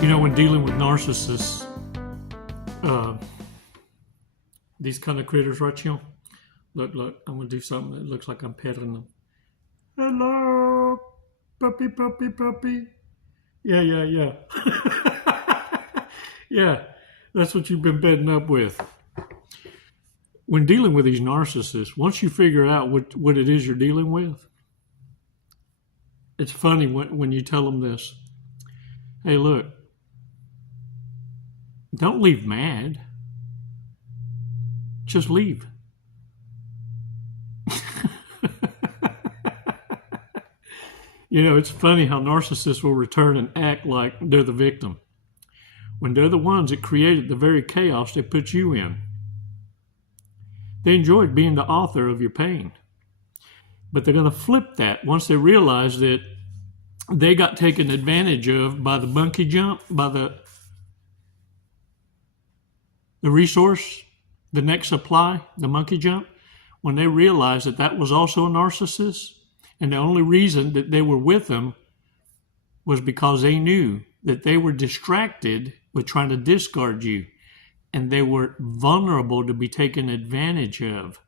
You know, when dealing with narcissists, uh, these kind of critters, right, you know, look, I'm going to do something that looks like I'm petting them. Hello, puppy. Yeah. Yeah, that's what you've been bedding up with. When dealing with these narcissists, once you figure out what it is you're dealing with, it's funny when you tell them this. Hey, look, don't leave mad. Just leave. You know, it's funny how narcissists will return and act like they're the victim when they're the ones that created the very chaos they put you in. They enjoyed being the author of your pain. But they're going to flip that once they realize that they got taken advantage of by the monkey jump, by the resource, the next supply, the monkey jump. When they realize that that was also a narcissist, and the only reason that they were with them was because they knew that they were distracted with trying to discard you, and they were vulnerable to be taken advantage of.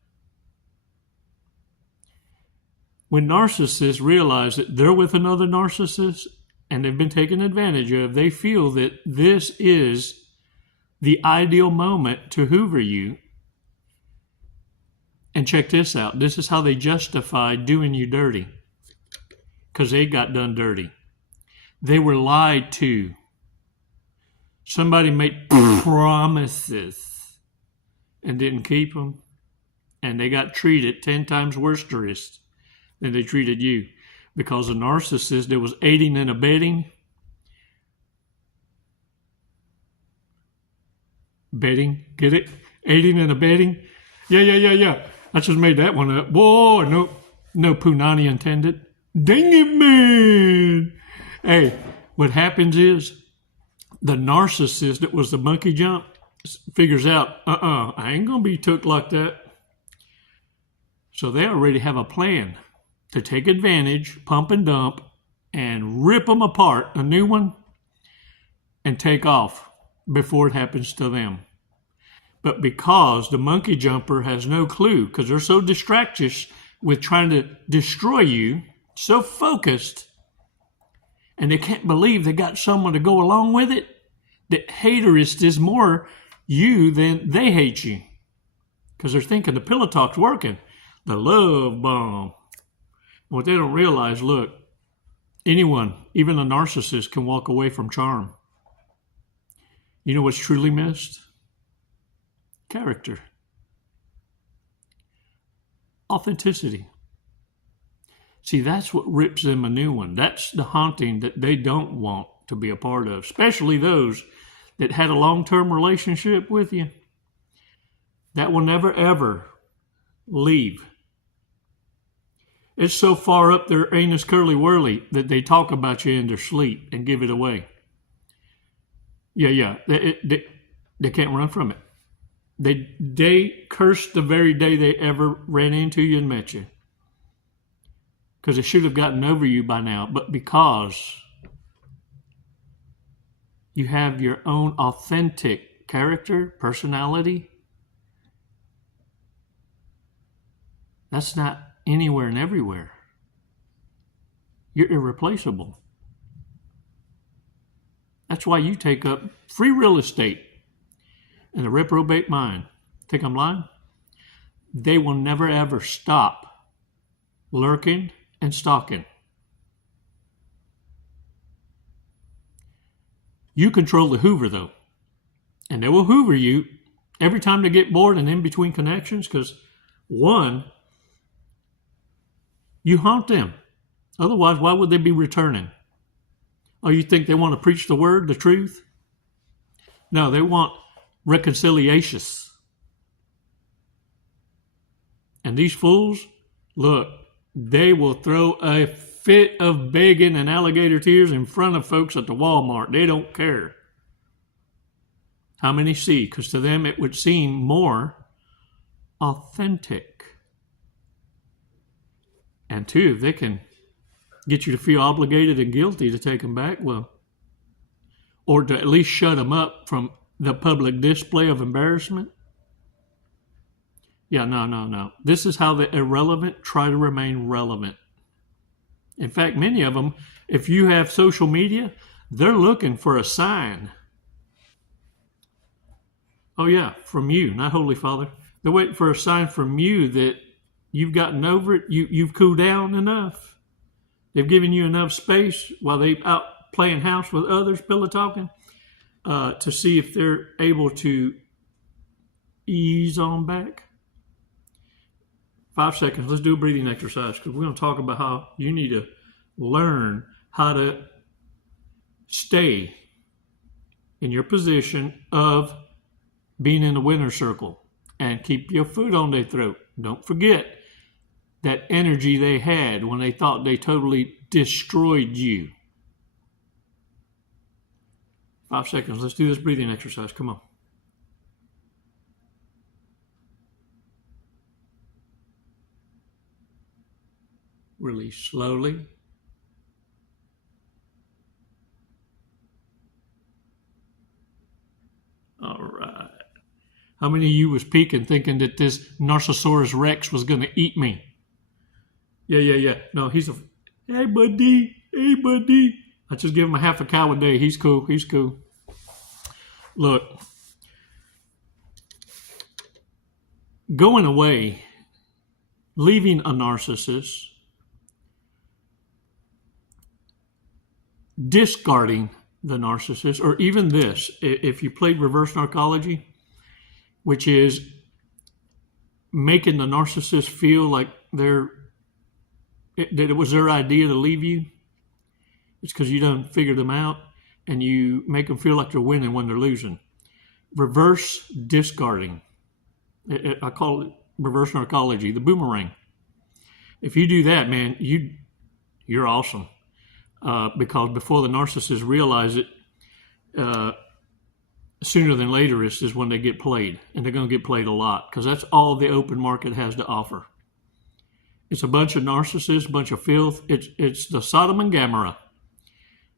When narcissists realize that they're with another narcissist and they've been taken advantage of, they feel that this is the ideal moment to hoover you. And check this out. This is how they justify doing you dirty. Because they got done dirty. They were lied to. Somebody made promises and didn't keep them. And they got treated 10 times worse than they treated you. Because a narcissist, there was aiding and abetting. Betting, get it? Aiding and abetting. Yeah. I just made that one up. Whoa, no punani intended. Dang it, man. Hey, what happens is the narcissist that was the monkey jump figures out, I ain't going to be took like that. So they already have a plan to take advantage, pump and dump, and rip them apart, a new one, and take off before it happens to them. But because the monkey jumper has no clue, because they're so distracted with trying to destroy you, so focused, and they can't believe they got someone to go along with it, that haterist is more you than they hate you. Because they're thinking the pillow talk's working. The love bomb. What they don't realize, look, anyone, even a narcissist, can walk away from charm. You know what's truly missed? Character. Authenticity. See, that's what rips them a new one. That's the haunting that they don't want to be a part of, especially those that had a long-term relationship with you. That will never, ever leave. It's so far up their anus curly-whirly that they talk about you in their sleep and give it away. Yeah. They can't run from it. They cursed the very day they ever ran into you and met you. Because they should have gotten over you by now. But because you have your own authentic character, personality, that's not anywhere and everywhere. You're irreplaceable. That's why you take up free real estate in a reprobate mind. Think I'm lying? They will never ever stop lurking and stalking. You control the hoover though. And they will hoover you every time they get bored and in between connections, because one, you haunt them. Otherwise, why would they be returning? Oh, you think they want to preach the word, the truth? No, they want reconciliations. And these fools, look, they will throw a fit of begging and alligator tears in front of folks at the Walmart. They don't care how many see, because to them it would seem more authentic. And two, if they can get you to feel obligated and guilty to take them back, well, or to at least shut them up from the public display of embarrassment. Yeah, no. This is how the irrelevant try to remain relevant. In fact, many of them, if you have social media, they're looking for a sign. Oh, yeah, from you, not Holy Father. They're waiting for a sign from you that you've gotten over it. You've cooled down enough. They've given you enough space while they're out playing house with others, pillow talking, to see if they're able to ease on back. 5 seconds. Let's do a breathing exercise because we're going to talk about how you need to learn how to stay in your position of being in the winner's circle and keep your foot on their throat. Don't forget that energy they had when they thought they totally destroyed you. 5 seconds. Let's do this breathing exercise. Come on. Release slowly. All right. How many of you was peeking thinking that this Narcasorass Rex was going to eat me? Yeah. No, he's a, hey, buddy. I just give him a half a cow a day. He's cool. Look, going away, leaving a narcissist, discarding the narcissist, or even this, if you played reverse narcology, which is making the narcissist feel like that it was their idea to leave you. It's because you done figured them out and you make them feel like they're winning when they're losing. Reverse discarding. I call it reverse narcology, the boomerang. If you do that, man, you're awesome. Because before the narcissists realize it, sooner than later is when they get played. And they're going to get played a lot because that's all the open market has to offer. It's a bunch of narcissists, a bunch of filth. It's the Sodom and Gomorrah.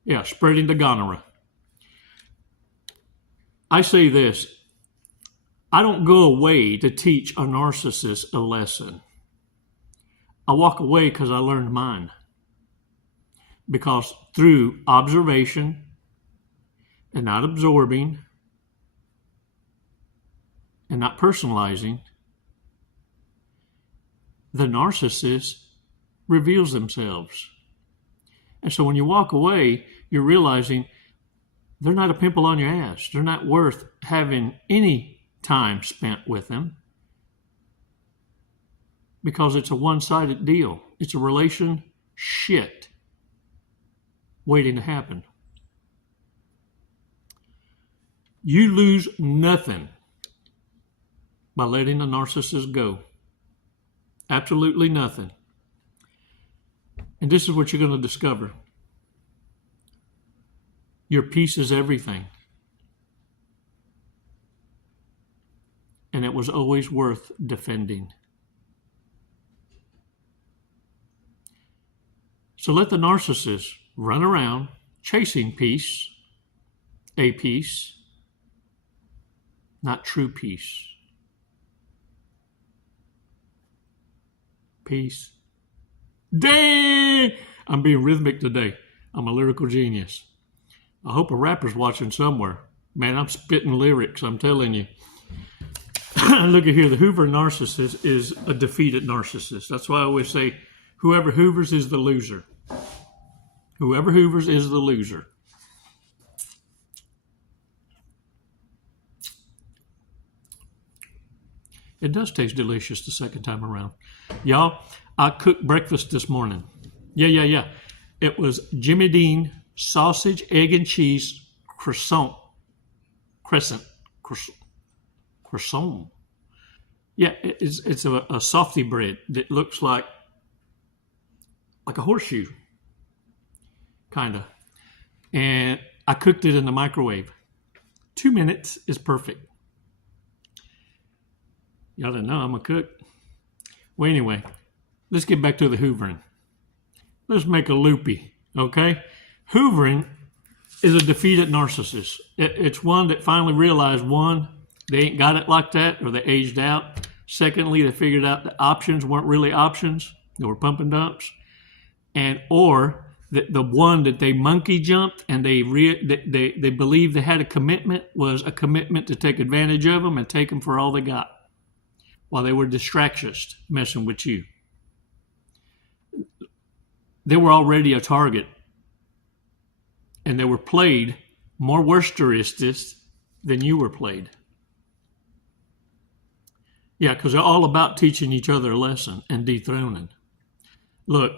Yeah, spreading the gonorrhea. I say this. I don't go away to teach a narcissist a lesson. I walk away because I learned mine. Because through observation and not absorbing and not personalizing, the narcissist reveals themselves. And so when you walk away, you're realizing they're not a pimple on your ass. They're not worth having any time spent with them because it's a one-sided deal. It's a relation shit waiting to happen. You lose nothing by letting the narcissist go. Absolutely nothing. And this is what you're going to discover. Your peace is everything. And it was always worth defending. So let the narcissist run around chasing peace, a peace, not true peace. Peace. Dang! I'm being rhythmic today. I'm a lyrical genius. I hope a rapper's watching somewhere. Man, I'm spitting lyrics, I'm telling you. Look at here, the Hoover narcissist is a defeated narcissist. That's why I always say, whoever hoovers is the loser. Whoever hoovers is the loser. It does taste delicious the second time around. Y'all, I cooked breakfast this morning. Yeah. It was Jimmy Dean sausage, egg, and cheese croissant. Yeah, it's a softy bread that looks like a horseshoe, kind of. And I cooked it in the microwave. 2 minutes is perfect. Y'all didn't know I'm a cook. Well, anyway, let's get back to the hoovering. Let's make a loopy, okay? Hoovering is a defeated narcissist. It's one that finally realized, one, they ain't got it like that, or they aged out. Secondly, they figured out that options weren't really options. They were pump and dumps. And or the one that they monkey jumped and they believed they had a commitment was a commitment to take advantage of them and take them for all they got while they were distractionists messing with you. They were already a target, and they were played more Worcesterists than you were played. Yeah, because they're all about teaching each other a lesson and dethroning. Look,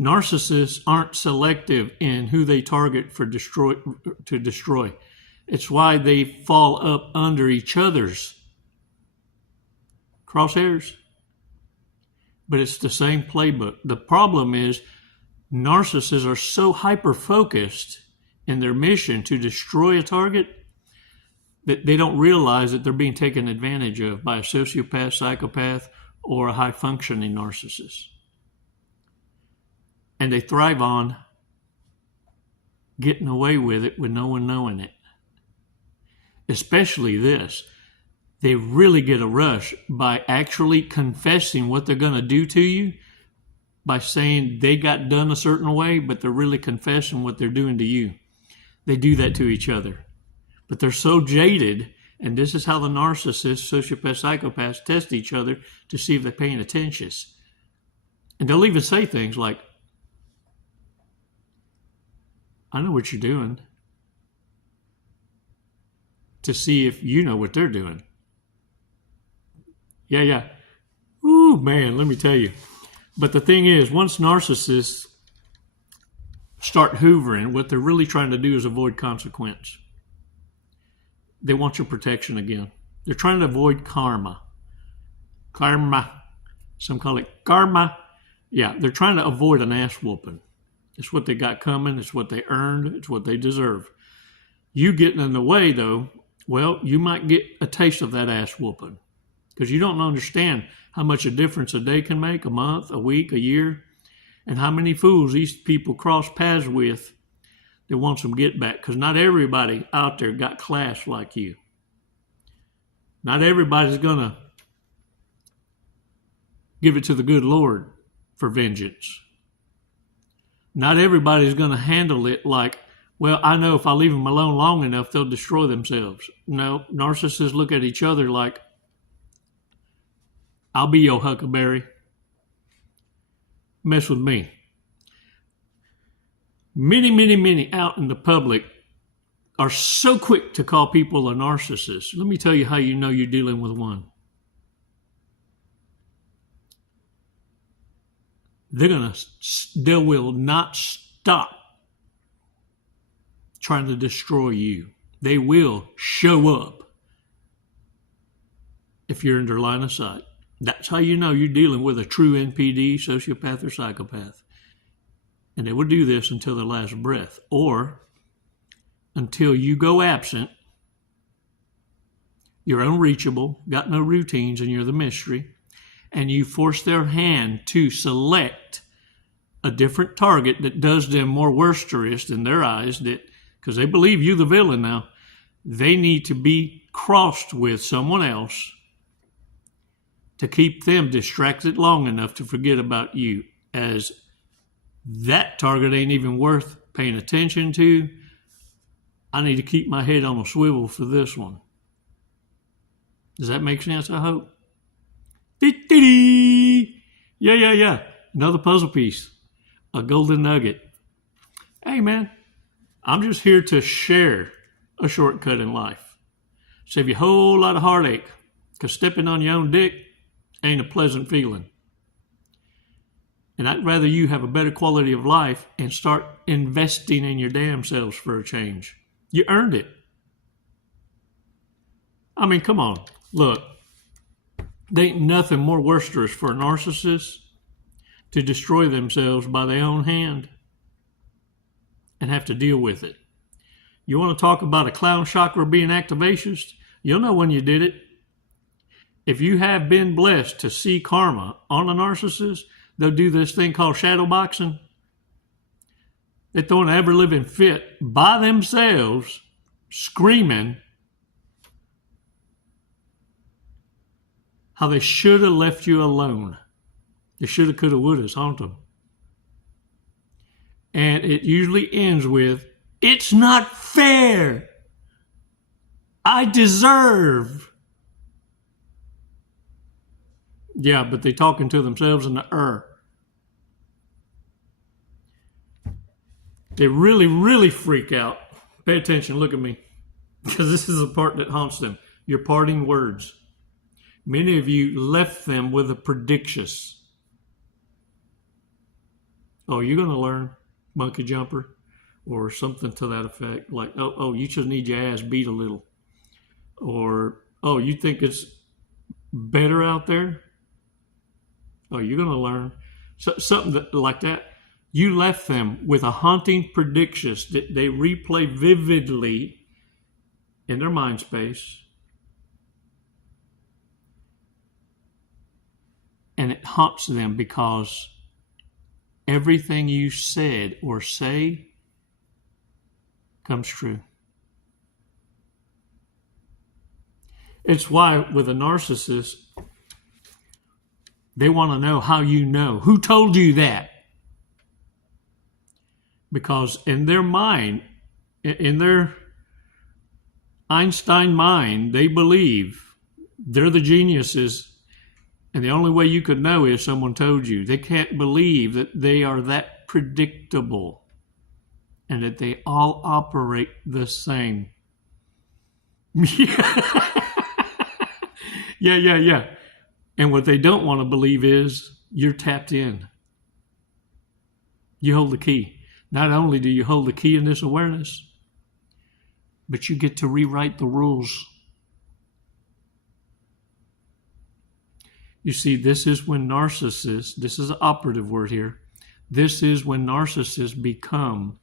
narcissists aren't selective in who they target to destroy. It's why they fall up under each other's crosshairs. But it's the same playbook. The problem is narcissists are so hyper-focused in their mission to destroy a target that they don't realize that they're being taken advantage of by a sociopath, psychopath, or a high-functioning narcissist. And they thrive on getting away with it with no one knowing it. Especially this. They really get a rush by actually confessing what they're going to do to you, by saying they got done a certain way, but they're really confessing what they're doing to you. They do that to each other. But they're so jaded, and this is how the narcissists, sociopaths, psychopaths test each other to see if they're paying attention. And they'll even say things like, I know what you're doing, to see if you know what they're doing. Yeah. Ooh, man, let me tell you. But the thing is, once narcissists start hoovering, what they're really trying to do is avoid consequence. They want your protection again. They're trying to avoid karma. Karma. Some call it karma. Yeah, they're trying to avoid an ass whooping. It's what they got coming. It's what they earned. It's what they deserve. You getting in the way, though, well, you might get a taste of that ass whooping. Because you don't understand how much a difference a day can make, a month, a week, a year, and how many fools these people cross paths with that want some get back. Because not everybody out there got class like you. Not everybody's going to give it to the good Lord for vengeance. Not everybody's going to handle it like, well, I know if I leave them alone long enough, they'll destroy themselves. No, narcissists look at each other like, I'll be your huckleberry. Mess with me. Many out in the public are so quick to call people a narcissist. Let me tell you how you know you're dealing with one. They will not stop trying to destroy you. They will show up if you're in their line of sight. That's how you know you're dealing with a true NPD, sociopath, or psychopath. And they will do this until their last breath, or until you go absent, you're unreachable, got no routines, and you're the mystery, and you force their hand to select a different target that does them more worcesterish in their eyes, that because they believe you the villain now, they need to be crossed with someone else to keep them distracted long enough to forget about you, as that target ain't even worth paying attention to. I need to keep my head on a swivel for this one. Does that make sense, I hope? Yeah. Another puzzle piece. A golden nugget. Hey, man, I'm just here to share a shortcut in life. Save you a whole lot of heartache, because stepping on your own dick ain't a pleasant feeling. And I'd rather you have a better quality of life and start investing in your damn selves for a change. You earned it. I mean, come on. Look, there ain't nothing more worsterous for a narcissist to destroy themselves by their own hand and have to deal with it. You want to talk about a clown chakra being activationist? You'll know when you did it. If you have been blessed to see karma on a narcissist, they'll do this thing called shadow boxing. They're throwing an ever-living fit by themselves, screaming how they should have left you alone. They shoulda, coulda, woulda, haunt them. And it usually ends with, it's not fair. I deserve. Yeah, but they're talking to themselves in the They really, really freak out. Pay attention, look at me. Because this is the part that haunts them. Your parting words. Many of you left them with a predictus. Oh, you're going to learn, monkey jumper, or something to that effect. Like, oh, you just need your ass beat a little. Or, oh, you think it's better out there? Oh, you're going to learn. So, something like that. You left them with a haunting predictus that they replay vividly in their mind space. And it haunts them because everything you said or say comes true. It's why with a narcissist, they want to know how you know. Who told you that? Because in their mind, in their Einstein mind, they believe they're the geniuses. And the only way you could know is someone told you. They can't believe that they are that predictable and that they all operate the same. Yeah. And what they don't want to believe is you're tapped in. You hold the key. Not only do you hold the key in this awareness, but you get to rewrite the rules. You see, this is when narcissists, this is an operative word here, this is when narcissists become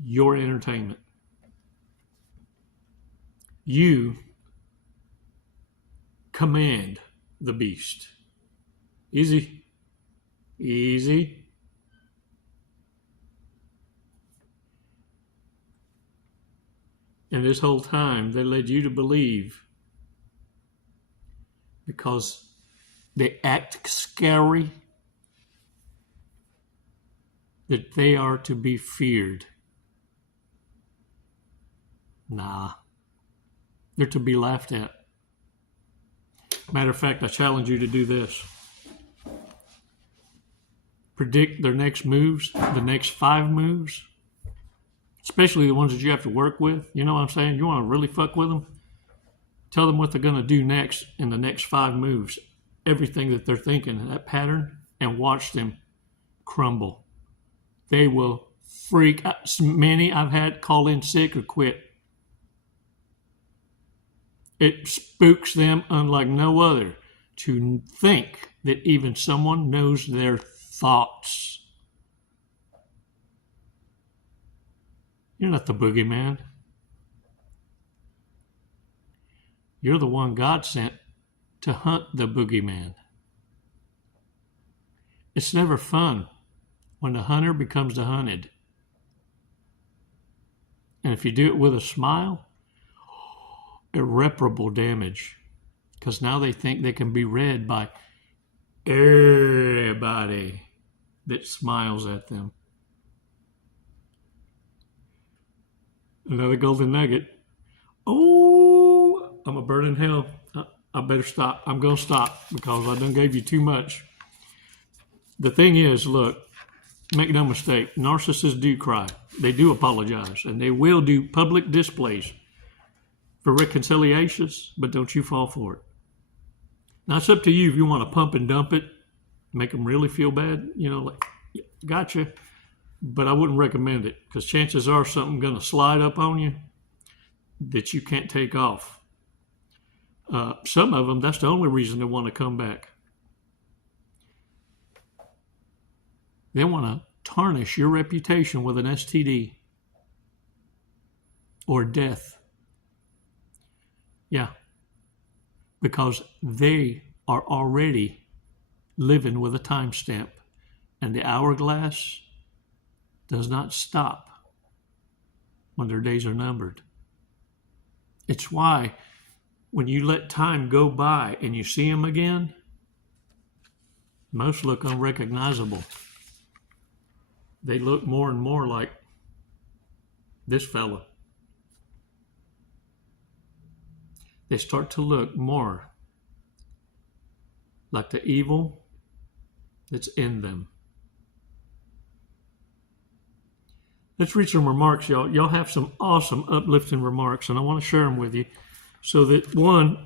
your entertainment. You command the beast. Easy. Easy. And this whole time, they led you to believe because they act scary that they are to be feared. Nah. They're to be laughed at. Matter of fact, I challenge you to do this. Predict their next moves, the next 5 moves, especially the ones that you have to work with. You know what I'm saying? You want to really fuck with them? Tell them what they're going to do next in the next 5 moves. Everything that they're thinking, that pattern, and watch them crumble. They will freak out. Many I've had call in sick or quit. It spooks them unlike no other to think that even someone knows their thoughts. You're not the boogeyman. You're the one God sent to hunt the boogeyman. It's never fun when the hunter becomes the hunted. And if you do it with a smile, irreparable damage. Because now they think they can be read by everybody that smiles at them. Another golden nugget. Oh, I'm a bird in hell. I better stop. I'm going to stop because I done gave you too much. The thing is, look, make no mistake, narcissists do cry. They do apologize, and they will do public displays for reconciliations, but don't you fall for it. Now, it's up to you if you want to pump and dump it, make them really feel bad, like, gotcha. But I wouldn't recommend it because chances are something going to slide up on you that you can't take off. Some of them, that's the only reason they want to come back. They want to tarnish your reputation with an STD or death. Yeah, because they are already living with a timestamp, and the hourglass does not stop when their days are numbered. It's why when you let time go by and you see them again, most look unrecognizable. They look more and more like this fella. They start to look more like the evil that's in them. Let's read some remarks, y'all. Y'all have some awesome, uplifting remarks, and I want to share them with you so that, one,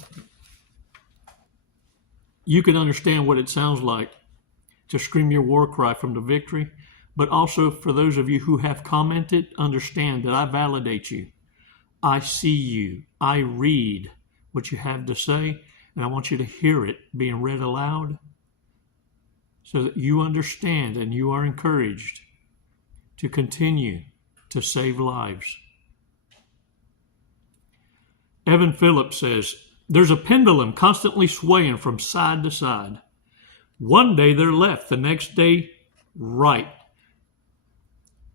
you can understand what it sounds like to scream your war cry from the victory, but also for those of you who have commented, understand that I validate you. I see you. I read what you have to say, and I want you to hear it being read aloud so that you understand and you are encouraged to continue to save lives. Evan Phillips says, there's a pendulum constantly swaying from side to side. One day they're left, the next day right,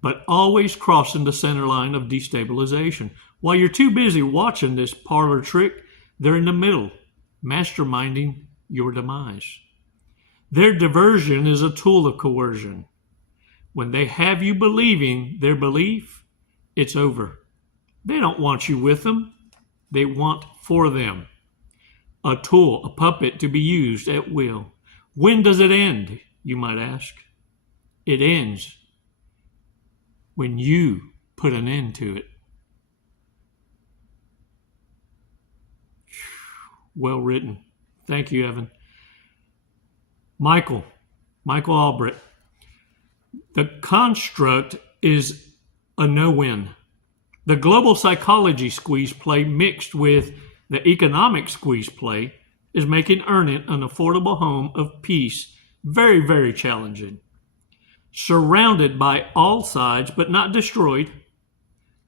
but always crossing the center line of destabilization. While you're too busy watching this parlor trick, they're in the middle, masterminding your demise. Their diversion is a tool of coercion. When they have you believing their belief, it's over. They don't want you with them. They want for them. A tool, a puppet to be used at will. When does it end, you might ask? It ends when you put an end to it. Well written. Thank you, Evan. Michael Albrecht. The construct is a no-win. The global psychology squeeze play mixed with the economic squeeze play is making earning an affordable home of peace very, very challenging. Surrounded by all sides but not destroyed,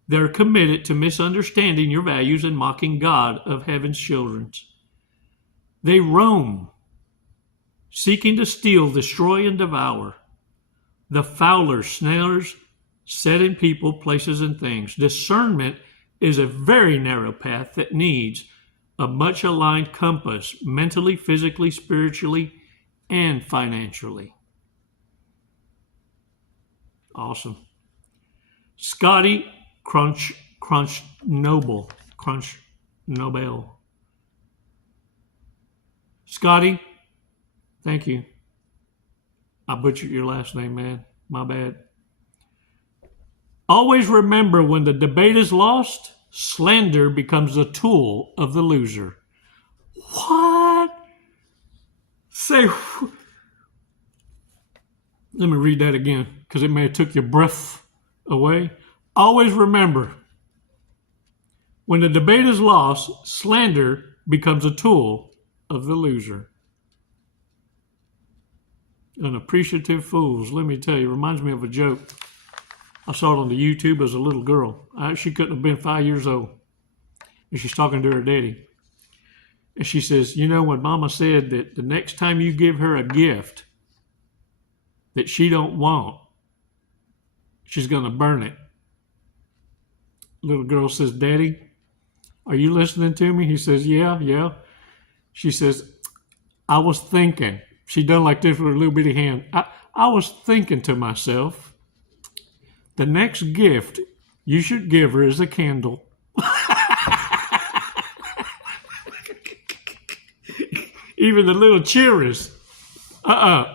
they're committed to misunderstanding your values and mocking God of heaven's children. They roam, seeking to steal, destroy, and devour. The fowler snares set in people, places, and things. Discernment is a very narrow path that needs a much aligned compass mentally, physically, spiritually, and financially. Awesome. Scotty Crunch Noble. Scotty, thank you. I butchered your last name, man. My bad. Always remember, when the debate is lost, slander becomes a tool of the loser. What? Let me read that again, because it may have took your breath away. Always remember, when the debate is lost, slander becomes a tool of the loser. Unappreciative fools. Let me tell you, reminds me of a joke. I saw it on the YouTube as a little girl. She couldn't have been 5 years old. And she's talking to her daddy. And she says, you know, when Mama said that the next time you give her a gift that she don't want, she's going to burn it. Little girl says, Daddy, are you listening to me? He says, yeah. She says, I was thinking. She done like this with her little bitty hand. I was thinking to myself, the next gift you should give her is a candle. Even the little cheerers.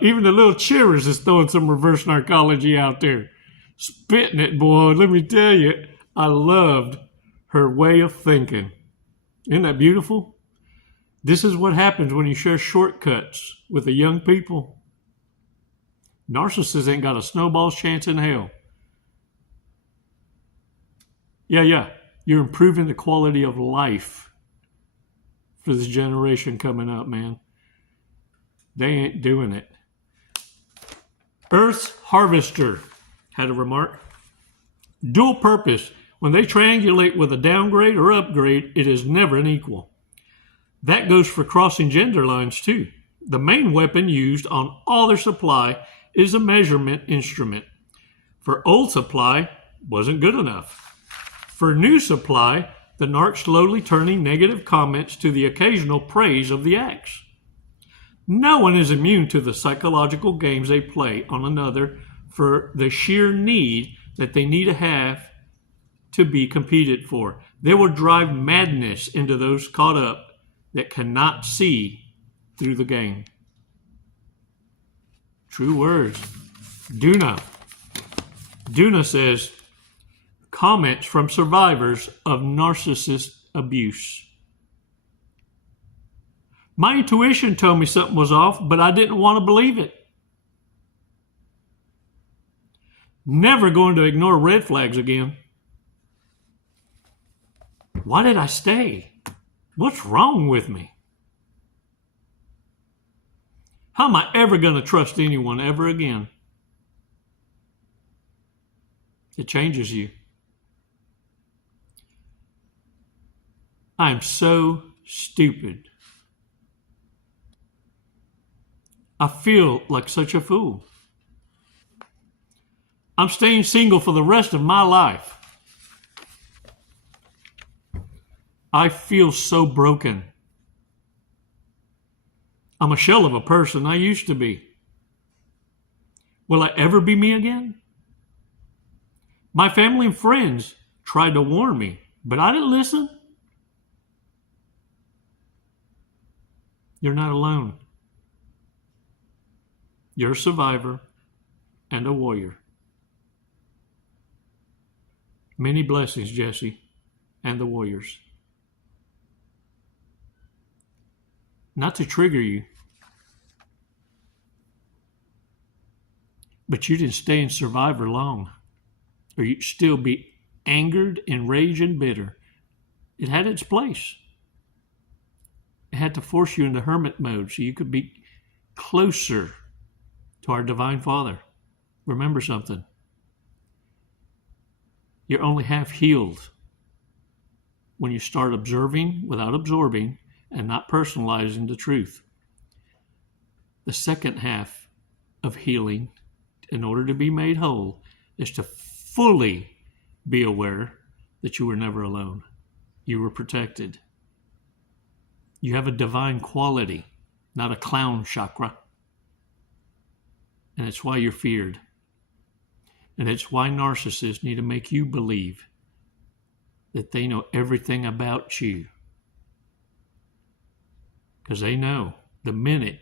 Even the little cheerers is throwing some reverse narcology out there. Spitting it, boy. Let me tell you, I loved her way of thinking. Isn't that beautiful? This is what happens when you share shortcuts with the young people. Narcissists ain't got a snowball's chance in hell. Yeah. You're improving the quality of life for this generation coming up, man. They ain't doing it. Earth's Harvester had a remark. Dual purpose. When they triangulate with a downgrade or upgrade, it is never an equal. That goes for crossing gender lines too. The main weapon used on all their supply is a measurement instrument. For old supply, wasn't good enough. For new supply, the narc slowly turning negative comments to the occasional praise of the acts. No one is immune to the psychological games they play on another for the sheer need that they need to have to be competed for. They will drive madness into those caught up that cannot see through the game. True words. Duna says, comments from survivors of narcissist abuse. My intuition told me something was off, but I didn't want to believe it. Never going to ignore red flags again. Why did I stay? What's wrong with me? How am I ever going to trust anyone ever again? It changes you. I am so stupid. I feel like such a fool. I'm staying single for the rest of my life. I feel so broken. I'm a shell of a person I used to be. Will I ever be me again? My family and friends tried to warn me, but I didn't listen. You're not alone. You're a survivor and a warrior. Many blessings, Jesse, and the warriors. Not to trigger you, but you didn't stay in survivor long, or you'd still be angered, enraged, and bitter. It had its place. It had to force you into hermit mode so you could be closer to our Divine Father. Remember something. You're only half healed when you start observing without absorbing and not personalizing the truth. The second half of healing, in order to be made whole, is to fully be aware that you were never alone. You were protected. You have a divine quality, not a clown chakra. And it's why you're feared. And it's why narcissists need to make you believe that they know everything about you. Because they know the minute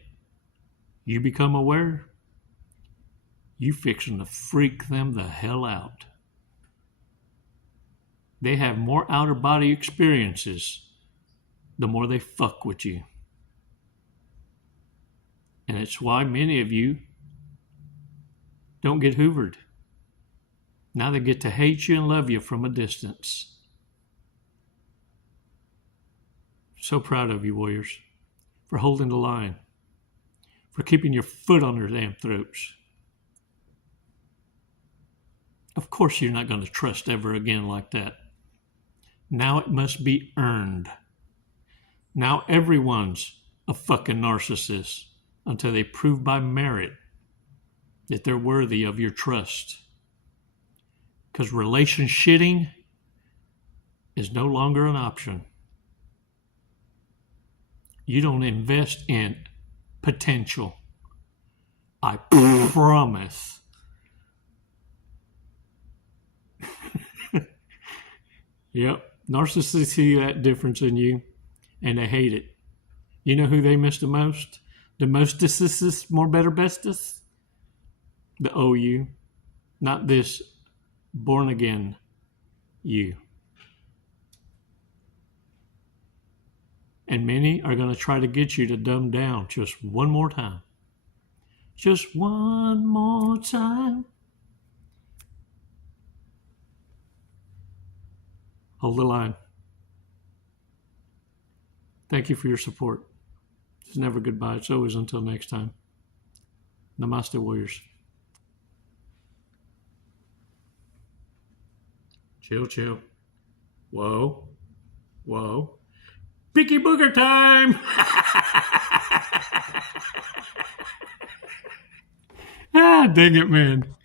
you become aware, you fixing to freak them the hell out. They have more outer body experiences the more they fuck with you. And it's why many of you don't get hoovered. Now they get to hate you and love you from a distance. So proud of you, warriors, for holding the line, for keeping your foot on their damn throats. Of course you're not going to trust ever again like that. Now it must be earned. Now everyone's a fucking narcissist until they prove by merit that they're worthy of your trust. Because relationshitting is no longer an option. You don't invest in potential. I promise. Yep. Narcissists see that difference in you, and they hate it. You know who they miss the most? The mostest, more better bestest? The OU. Not this born again you. And many are going to try to get you to dumb down just one more time. Just one more time. Hold the line. Thank you for your support. It's never goodbye. It's always until next time. Namaste, warriors. Chill, chill. Whoa. Whoa. Picky booger time! Ah, dang it, man.